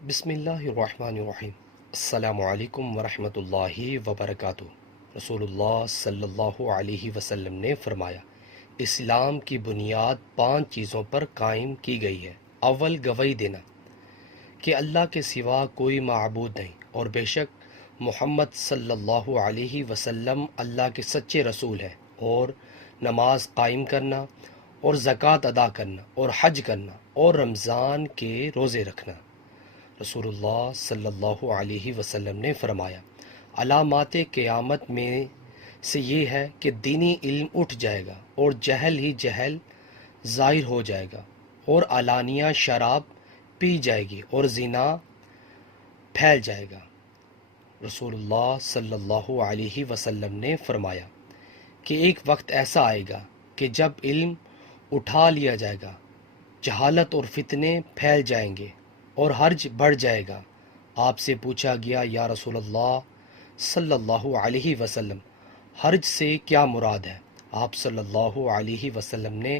بسم اللہ الرحمن الرحیم۔ السلام علیکم ورحمۃ اللہ وبرکاتہ۔ رسول اللہ صلی اللہ علیہ وسلم نے فرمایا، اسلام کی بنیاد 5 چیزوں پر قائم کی گئی ہے۔ اول، گواہی دینا کہ اللہ کے سوا کوئی معبود نہیں اور بے شک محمد صلی اللہ علیہ وسلم اللہ کے سچے رسول ہیں، اور نماز قائم کرنا اور زکوٰۃ ادا کرنا اور حج کرنا اور رمضان کے روزے رکھنا۔ رسول اللہ صلی اللہ علیہ وسلم نے فرمایا، علامات قیامت میں سے یہ ہے کہ دینی علم اٹھ جائے گا اور جہل ہی جہل ظاہر ہو جائے گا، اور علانیہ شراب پی جائے گی اور زنا پھیل جائے گا۔ رسول اللہ صلی اللہ علیہ وسلم نے فرمایا کہ ایک وقت ایسا آئے گا کہ جب علم اٹھا لیا جائے گا، جہالت اور فتنے پھیل جائیں گے اور حرج بڑھ جائے گا۔ آپ سے پوچھا گیا، یا رسول اللہ صلی اللہ علیہ وسلم، حرج سے کیا مراد ہے؟ آپ صلی اللہ علیہ وسلم نے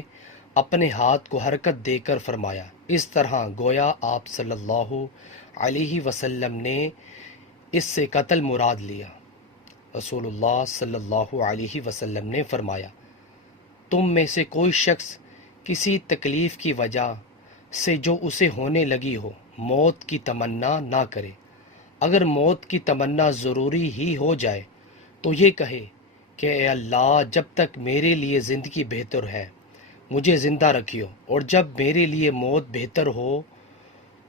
اپنے ہاتھ کو حرکت دے کر فرمایا، اس طرح گویا آپ صلی اللہ علیہ وسلم نے اس سے قتل مراد لیا۔ رسول اللہ صلی اللہ علیہ وسلم نے فرمایا، تم میں سے کوئی شخص کسی تکلیف کی وجہ سے جو اسے ہونے لگی ہو موت کی تمنا نہ کرے۔ اگر موت کی تمنا ضروری ہی ہو جائے تو یہ کہے کہ اے اللہ، جب تک میرے لیے زندگی بہتر ہے مجھے زندہ رکھیو، اور جب میرے لیے موت بہتر ہو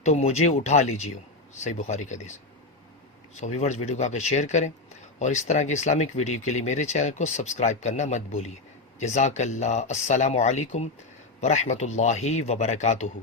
تو مجھے اٹھا لیجیو۔ صحیح بخاری کا حدیث۔ ویورز، ویڈیو کو آگے شیئر کریں اور اس طرح کے اسلامک ویڈیو کے لیے میرے چینل کو سبسکرائب کرنا مت بھولیے۔ جزاک اللہ۔ السلام علیکم ورحمۃ اللہ وبرکاتہ۔